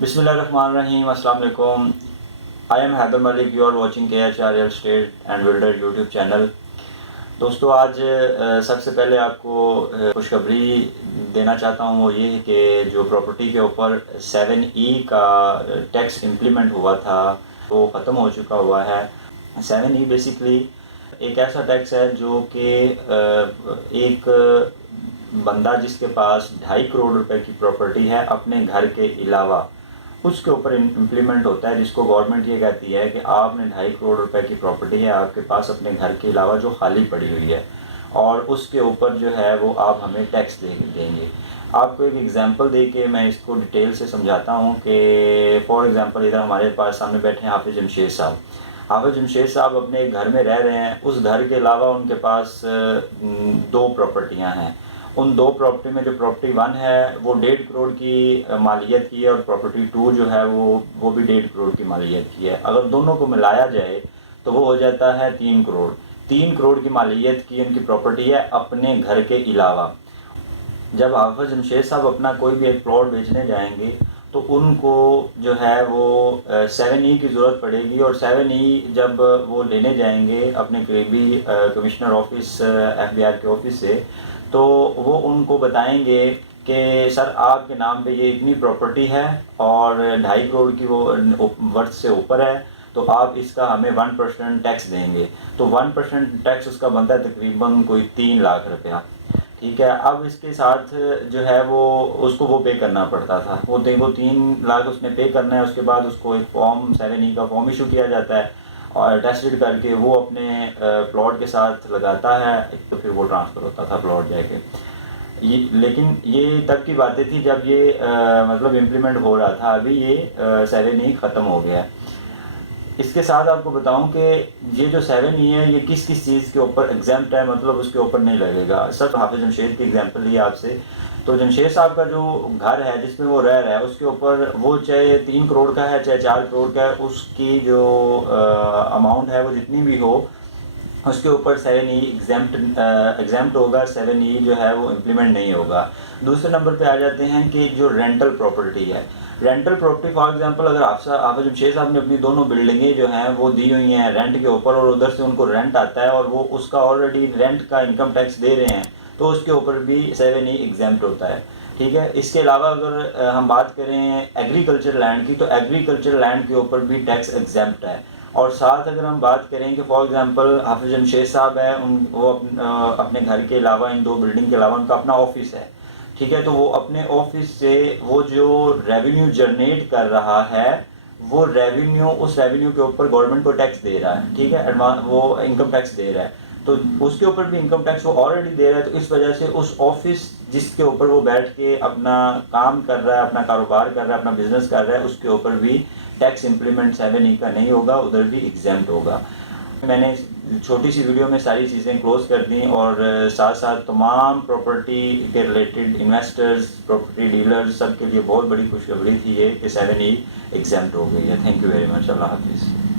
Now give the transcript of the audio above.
बिस्मिल्लाहिर्रहमानिर्रहीम, अस्सलाम वालेकुम। I am Haider Malik, you are watching KHR real estate and builder YouTube channel. दोस्तों, आज सबसे पहले आपको खुशखबरी देना चाहता हूँ। वो ये है कि जो प्रॉपर्टी के ऊपर 7E का टैक्स इम्प्लीमेंट हुआ था वो ख़त्म हो चुका हुआ है। 7E बेसिकली एक ऐसा टैक्स है जो कि एक बंदा जिसके पास 2.5 करोड़ रुपए की प्रॉपर्टी है अपने घर के अलावा, उसके ऊपर इम्प्लीमेंट होता है, जिसको गवर्नमेंट ये कहती है कि आपने 2.5 करोड़ रुपए की प्रॉपर्टी है आपके पास अपने घर के अलावा जो खाली पड़ी हुई है, और उसके ऊपर जो है वो आप हमें टैक्स देंगे। आपको एक एग्जांपल दे के मैं इसको डिटेल से समझाता हूँ कि फॉर एग्जांपल इधर हमारे पास सामने बैठे हैं हाफिज़ जमशेद साहब। हाफिज़ जमशेद साहब अपने घर में रह रहे हैं, उस घर के अलावा उनके पास 2 प्रॉपर्टियाँ हैं। उन 2 प्रॉपर्टी में जो प्रॉपर्टी 1 है वो 1.5 करोड़ की मालियत की है, और प्रॉपर्टी 2 जो है वो भी 1.5 करोड़ की मालियत की है। अगर दोनों को मिलाया जाए तो वो हो जाता है 3 करोड़। 3 करोड़ की मालियत की उनकी प्रॉपर्टी है अपने घर के अलावा। जब हाफिज़ जमशेद साहब अपना कोई भी एक प्लॉट बेचने जाएंगे तो उनको जो है वो 7E की ज़रूरत पड़ेगी, और 7E जब वो लेने जाएंगे अपने करीबी कमिश्नर ऑफिस FBR के ऑफिस से, तो वो उनको बताएंगे कि सर आपके नाम पे ये इतनी प्रॉपर्टी है और 2.5 करोड़ की वो वर्थ से ऊपर है, तो आप इसका हमें 1% टैक्स देंगे। तो 1% टैक्स उसका बनता है तकरीबन कोई 3 लाख रुपया। ठीक है, अब इसके साथ जो है वो उसको वो पे करना पड़ता था, वो 3 लाख उसने पे करना है। उसके बाद उसको एक फॉर्म 7E का फॉर्म इशू किया जाता है, और अटैच्ड करके वो अपने प्लॉट के साथ लगाता है, तो फिर वो ट्रांसफ़र होता था प्लॉट जाके। लेकिन ये तब की बातें थी जब ये मतलब इम्प्लीमेंट हो रहा था। अभी ये 7E ख़त्म हो गया है। इसके साथ आपको बताऊं कि ये जो 7E है ये किस किस चीज़ के ऊपर एग्जाम्प्ट है, मतलब उसके ऊपर नहीं लगेगा। सर हाफिज़ जमशेद की एग्जांपल लिए आपसे, तो जमशेद साहब का जो घर है जिसमें वो रह रहा है उसके ऊपर वो चाहे 3 करोड़ का है चाहे 4 करोड़ का है, उसकी जो अमाउंट है वो जितनी भी हो उसके ऊपर 7E एग्जाम्प्ट होगा। 7E जो है वो इम्प्लीमेंट नहीं होगा। दूसरे नंबर पे आ जाते हैं कि जो रेंटल प्रॉपर्टी है, रेंटल प्रॉपर्टी फॉर एग्जांपल अगर हाफिज़ जमशेद साहब ने अपनी दोनों बिल्डिंगें जो हैं वो दी हुई हैं रेंट के ऊपर, और उधर से उनको रेंट आता है और वो उसका ऑलरेडी रेंट का इनकम टैक्स दे रहे हैं, तो उसके ऊपर भी 7E एग्जाम्प्ट होता है। ठीक है, इसके अलावा अगर हम बात करें एग्रीकल्चर लैंड की, तो एग्रीकल्चर लैंड के ऊपर भी टैक्स एग्जाम्प्ट है। और साथ अगर हम बात करें कि फॉर एग्जांपल हाफिज़ जमशेद साहब है, वो अपने घर के अलावा इन 2 बिल्डिंग के अलावा उनका अपना ऑफिस है। ठीक है, तो वो अपने ऑफिस से वो जो रेवेन्यू जनरेट कर रहा है वो रेवेन्यू, उस रेवेन्यू के ऊपर गवर्नमेंट को टैक्स दे रहा है। ठीक है, एडवांस वो इनकम टैक्स दे रहा है, तो उसके ऊपर भी इनकम टैक्स वो ऑलरेडी दे रहा है। तो इस वजह से उस ऑफिस जिसके ऊपर वो बैठ के अपना काम कर रहा है, अपना कारोबार कर रहा है, अपना बिजनेस कर रहा है, उसके ऊपर भी टैक्स इम्प्लीमेंट 7E का नहीं होगा, उधर भी एग्जाम्प्ट होगा। मैंने छोटी सी वीडियो में सारी चीज़ें क्लोज कर दी, और साथ साथ तमाम प्रॉपर्टी के रिलेटेड इन्वेस्टर्स, प्रॉपर्टी डीलर्स, सब के लिए बहुत बड़ी खुशखबरी थी ये कि 7E एग्जाम्प्ट हो गई है। Thank you very much. अल्लाह हाफिज़।